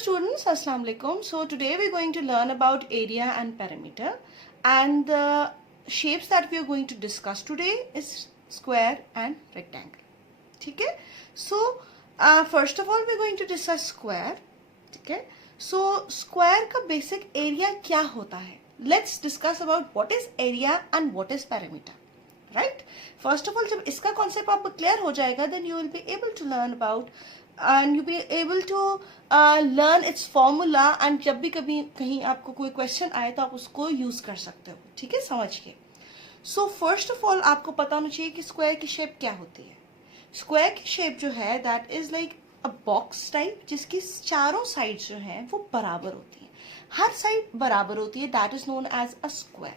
students, Assalamu alaikum. So today we're going to learn about area and perimeter, and the shapes that we are going to discuss today is square and rectangle. ठीक है? So first of all we're going to discuss square. ठीक है? So square का basic area क्या होता है? Let's discuss about what is area and what is perimeter. Right? First of all, जब इसका concept आपको clear हो जाएगा, then you will be able to learn about and you be able to learn its formula, and जब भी कभी कहीं आपको कोई क्वेश्चन आए तो आप उसको यूज कर सकते हो. ठीक है, समझ के. सो फर्स्ट ऑफ ऑल आपको पता होना चाहिए कि स्क्वायर की शेप क्या होती है. स्क्वायर की शेप जो है that is like a box type, जिसकी चारों साइड्स जो हैं वो बराबर होती हैं. हर साइड बराबर होती है, that is known as a square.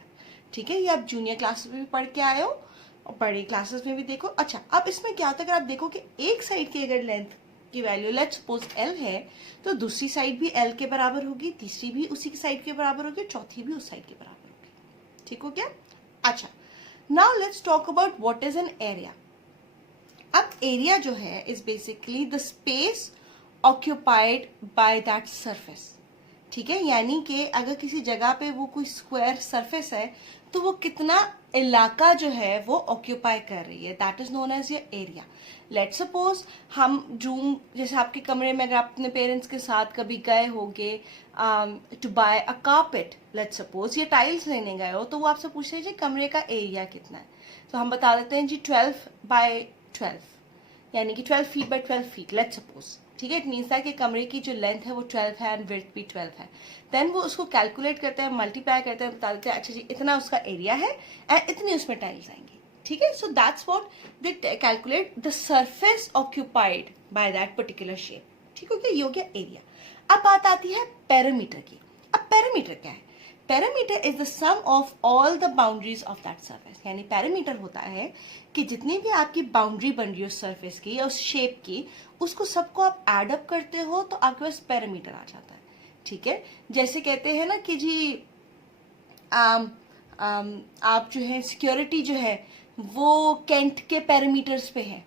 ठीक है, ये आप जूनियर क्लासेस में भी पढ़ के आए हो और बड़े क्लासेस में भी देखो. अच्छा, अब इसमें क्या होता है, अगर आप देखो कि एक साइड की अगर लेंथ की वैल्यू लेट्स सपोज L है, तो दूसरी साइड भी L के बराबर होगी, तीसरी भी उसी की साइड के बराबर होगी, चौथी भी उस साइड के बराबर होगी. ठीक हो गया? अच्छा, now let's talk about what is an area. अब एरिया जो है is basically the space occupied by that surface. ठीक है, यानी कि अगर किसी जगह पे वो कोई स्क्वायर सरफेस है तो वो कितना इलाका जो है वो ऑक्यूपाई कर रही है, दैट इज नोन एज ये एरिया. लेट्स सपोज हम रूम, जैसे आपके कमरे में अगर आप अपने पेरेंट्स के साथ कभी गए होंगे to buy a carpet, let's suppose ये टाइल्स लेने गए हो, तो वो आपसे पूछ रहे कमरे का एरिया कितना है. तो हम बता देते हैं जी 12 बाय 12, यानी कि 12 feet by 12 feet let's suppose. ठीक है, इट मीन्स है कि कमरे की जो लेंथ है वो 12 है एंड विड्थ भी 12 है. देन वो उसको कैलकुलेट करते हैं, मल्टीप्लाई करते हैं, बता देते हैं अच्छा जी इतना उसका एरिया है एंड इतनी उसमें टाइल्स आएंगी. ठीक है, so that's what they calculate the surface occupied by that particular shape. ठीक हो गया, ये हो गया एरिया. अब बात आती है पेरीमीटर की. अब पेरीमीटर क्या है? Perimeter is the sum of all the boundaries of that surface. यानी पेरीमीटर होता है कि जितनी भी आपकी बाउंड्री बन रही है उस सरफेस की या उस शेप की, उसको सबको आप एड अप करते हो तो आपके पास पेरीमीटर आ जाता है. ठीक है, जैसे कहते हैं ना कि जी आप जो है सिक्योरिटी जो है वो कैंट के पेरीमीटर्स पे है.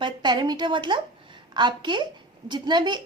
पर पेरीमीटर मतलब आपके जितना भी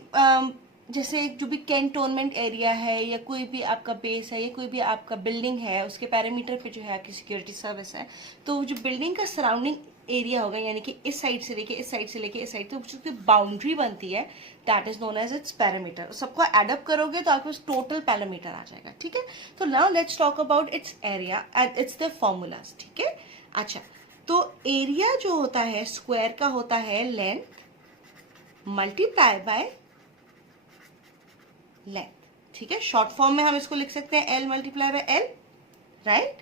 जैसे जो भी कैंटोनमेंट एरिया है या कोई भी आपका बेस है या कोई भी आपका बिल्डिंग है, उसके पेरीमीटर पे जो है आपकी सिक्योरिटी सर्विस है, तो जो बिल्डिंग का सराउंडिंग एरिया होगा, यानी कि इस साइड से लेके इस साइड से लेके इस साइड, तो जो बाउंड्री बनती है that is known as its perimeter. सबको एडअप करोगे तो आपके पास टोटल पेरीमीटर आ जाएगा. ठीक है, तो now let's talk about it's area and it's the formulas. ठीक है, अच्छा, तो एरिया जो होता है स्क्वायर का होता है लेंथ मल्टीप्लाई बाय लेंथ. ठीक है, शॉर्ट फॉर्म में हम इसको लिख सकते हैं L multiply by L, right.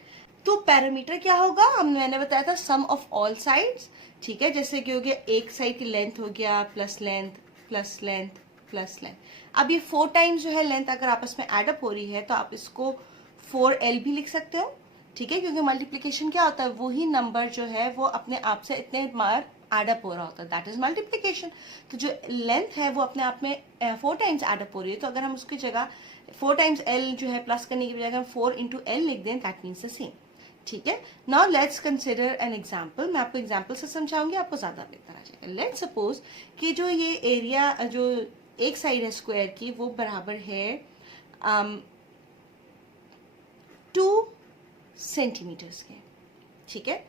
तो पैरामीटर क्या होगा, मैंने बताया था सम ऑफ ऑल साइड्स. ठीक है, जैसे कि हो गया एक साइड की लेंथ हो गया plus length plus length plus length. अब ये 4 टाइम्स जो है लेंथ अगर आपस में एडअप हो रही है तो आप इसको 4L भी लिख सकते हो. ठीक है, क्योंकि मल्टीप्लीकेशन क्या होता है, वही नंबर जो है वो अपने आप से इतने बार एडअप हो रहा होता है, दैट इज मल्टीप्लीकेशन. तो जो लेंथ है वो अपने आप में 4 टाइम्स एडअप हो रही है, तो अगर हम उसकी जगह 4 टाइम्स L जो है प्लस करने की बजाय हम 4 इंटू L लिख दें, दैट मीन्स द सेम. ठीक है, now let's consider an example. मैं आपको एग्जाम्पल से समझाऊंगी, आपको ज्यादा बेहतर आ जाएगा. लेट्स सपोज कि जो ये एरिया जो एक साइड है स्क्वायर की वो बराबर है 2 सेंटीमीटर्स के. ठीक है,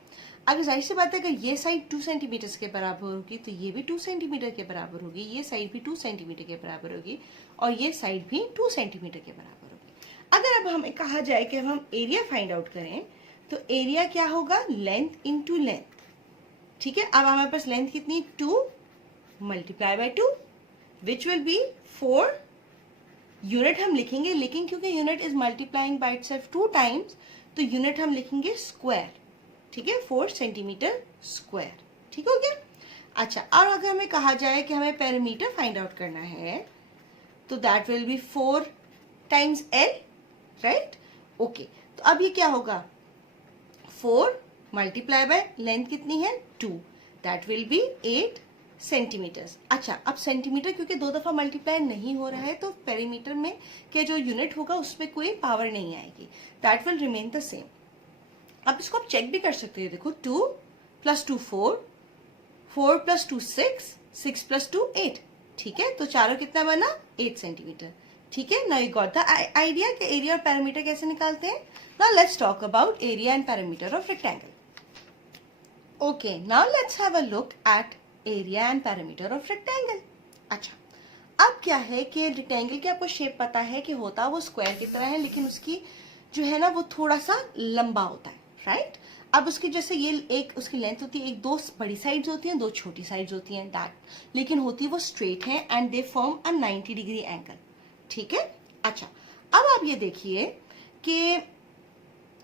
अगर जाहिर सी बात है अगर ये साइड 2 सेंटीमीटर के बराबर होगी तो ये भी 2 सेंटीमीटर के बराबर होगी, ये साइड भी 2 सेंटीमीटर के बराबर होगी और ये साइड भी 2 सेंटीमीटर के बराबर होगी. अगर अब हमें कहा जाए कि हम एरिया फाइंड आउट करें तो एरिया क्या होगा, लेंथ इंटू लेंथ. ठीक है, अब हमारे पास लेंथ कितनी 2 multiply by 2 which will be 4. Unit हम लिखेंगे, लेकिन क्योंकि unit is multiplying by itself 2 times तो यूनिट हम लिखेंगे स्क्वायर. ठीक है, 4 सेंटीमीटर स्क्वायर. ठीक हो गया. अच्छा, और अगर हमें कहा जाए कि हमें पेरीमीटर फाइंड आउट करना है तो that will B 4 times L, right. Okay, तो अब ये क्या होगा, 4 मल्टीप्लाई बाय लेंथ कितनी है 2, दैट विल बी 8 सेंटीमीटर्स. अच्छा, अब सेंटीमीटर क्योंकि 2 दफा मल्टीप्लाई नहीं हो रहा है तो पेरीमीटर में के जो यूनिट होगा उसमें कोई पावर नहीं आएगी, that will remain the same. अब इसको आप चेक भी कर सकते हो. देखो 2 + 2 4, 4 + 2 6, 6 + 2 8. ठीक है, तो चारों कितना बना 8 सेंटीमीटर। ठीक है, now you got the idea कि एरिया और पैरामीटर कैसे निकालते हैं। Now let's talk about area and parameter of rectangle. Okay, now let's have a look at area and parameter of rectangle. अच्छा, अब क्या है कि रेक्टेंगल की आपको शेप पता है कि होता वो स्क्वायर की तरह है, लेकिन उसकी जो है ना वो थोड़ा सा लंबा होता है, राइट। अब उसकी जैसे ये एक उसकी लेंथ होती है, एक दो बड़ी साइड्स होती हैं, दो छोटी साइड्स होती हैं, दैट, लेकिन होती वो स्ट्रेट है and they form a 90 degree angle. ठीक है, अच्छा, अब आप ये देखिए कि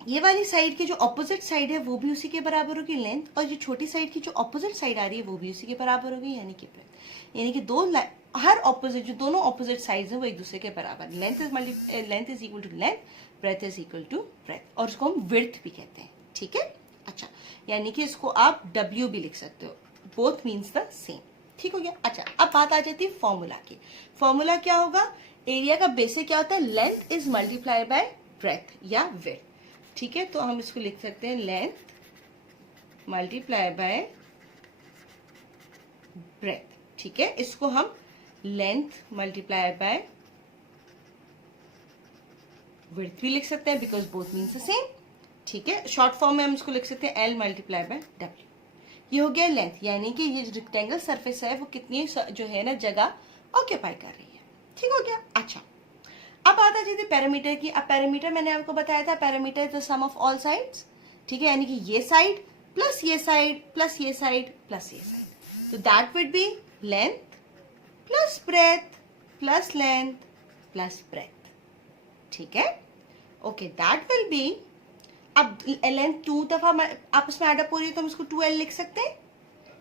ये वाली साइड की जो ऑपोजिट साइड है वो भी उसी के बराबर होगी लेंथ, और जो छोटी साइड की जो ऑपोजिट साइड आ रही है वो भी उसी के बराबर होगी, यानी कि ब्रेथ। यानी कि दो हर ऑपोजिट जो दोनों ऑपोजिट साइड्स हैं वो एक दूसरे के बराबर। Length is equal to length, breadth is equal to breadth, और उसको हम विड्थ भी कहते हैं। ठीक है, अच्छा, यानी कि इसको आप W भी लिख सकते हो, बोथ मीन्स द सेम। ठीक हो गया। अच्छा, अब बात आ जाती है फॉर्मूला की। फॉर्मूला क्या होगा, एरिया का बेसिक क्या होता है, length is multiply by breath या विड्थ। ठीक है, तो हम इसको लिख सकते हैं लेंथ मल्टीप्लाई बाय ब्रेथ। ठीक है, इसको हम लेंथ मल्टीप्लाई बाय विड्थ भी लिख सकते हैं, because both means the same. ठीक है, शॉर्ट फॉर्म में हम इसको लिख सकते हैं L मल्टीप्लाई बाय W। ये हो गया लेंथ, यानी कि ये रेक्टेंगल सरफेस है वो कितनी जो है ना जगह ऑक्यूपाई कर रही है। ठीक हो गया। अच्छा, अब बात आ जाती है पैरामीटर की। अब पैरामीटर मैंने आपको बताया था, parameter is the sum of all sides. ठीक है, यानी कि ये साइड प्लस ये साइड प्लस ये साइड प्लस ये साइड, तो that would be length plus breadth plus length plus breadth. ठीक है, ओके, दैट विल बी, अब लेंथ 2 दफा आपस में एडअप हो रही है तो हम इसको 2L लिख सकते हैं,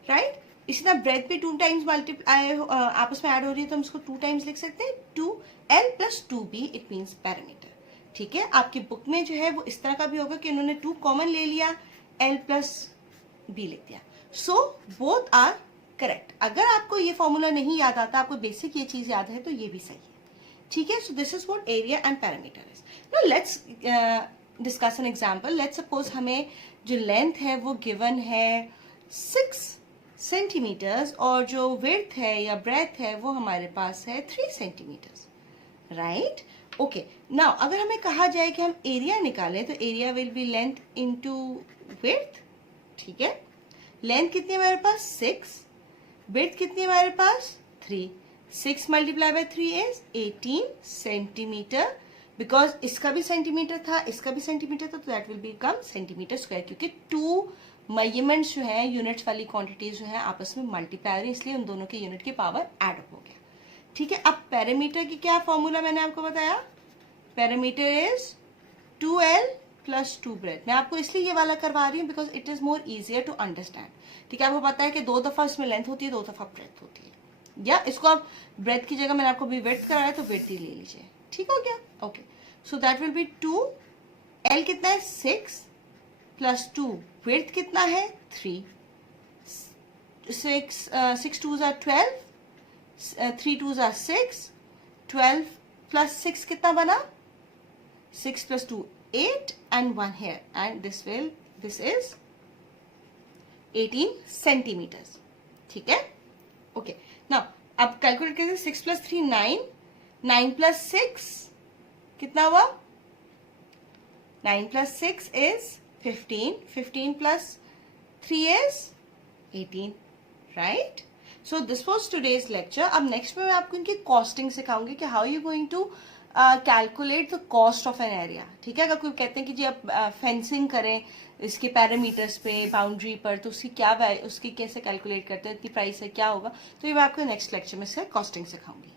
राइट। इसी तरह ब्रेथ भी 2 टाइम्स मल्टीप्लाई आपस में ऐड हो रही है तो हम इसको 2 टाइम्स लिख सकते हैं, 2L plus 2B, it means parameter. ठीक है, आपकी बुक में जो है वो इस तरह का भी होगा कि उन्होंने 2 कॉमन ले लिया, L प्लस B लिख दिया, सो बोथ आर करेक्ट। अगर आपको ये फॉर्मूला नहीं याद आता, आपको बेसिक ये चीज याद है, तो ये भी सही है। ठीक है, so this is what area and parameter is. Now let's discuss an example. Let's suppose हमें जो लेंथ है वो गिवन है 6 सेंटीमीटर्स, और जो विड्थ है या ब्रेथ है वो हमारे पास है 3 सेंटीमीटर्स, राइट। ओके, नाउ अगर हमें कहा जाए कि हम एरिया निकालें, तो area will be length into width. ठीक है, लेंथ कितनी है हमारे पास 6, विड्थ कितनी है हमारे पास 3, 6 multiply by 3 is 18 centimetre, because इसका भी सेंटीमीटर था, इसका भी सेंटीमीटर था, तो that will become centimetre square, क्योंकि 2 मेजरमेंट्स जो हैं, यूनिट्स वाली क्वांटिटीज जो हैं आपस में मल्टीप्लाई हो रही है, इसलिए उन दोनों के यूनिट की पावर एड अप हो गया। ठीक है, अब पैरामीटर की क्या फॉर्मूला मैंने आपको बताया, parameter is 2L plus 2 breath. मैं आपको इसलिए ये वाला करवा रही हूँ because it is more easier to understand. ठीक है, आपको पता है कि 2 दफा इसमें लेंथ होती है, 2 दफा ब्रेथ होती है, या इसको आप ब्रेथ की जगह मैंने आपको भी विड्थ कराया तो विड्थ ही ले लीजिए। ठीक हो गया। Okay, so that will B 2L कितना है 6 प्लस 2, विड्थ कितना है 3, 6 2s are 12, 3 2s are 6, 12 plus 6 कितना बना, 6 plus 2 8 and 1 here, and this is 18 centimetres. ठीक है, ओके, नाउ अब कैलकुलेट करते हैं, 6 प्लस 3 9, 9 प्लस 6 कितना हुआ, 9 plus 6 is 15, 15 plus 3 is 18, right. So this was today's lecture. अब नेक्स्ट में मैं आपको इनकी कॉस्टिंग सिखाऊंगी कि how you going to calculate the cost of an area. ठीक है, अगर कोई कहते हैं कि जी आप फेंसिंग करें इसके पैरामीटर्स पे, बाउंड्री पर, तो उसकी कैसे कैलकुलेट करते हैं, इतनी प्राइस है क्या होगा, तो ये मैं आपको नेक्स्ट लेक्चर में से कॉस्टिंग सिखाऊंगी।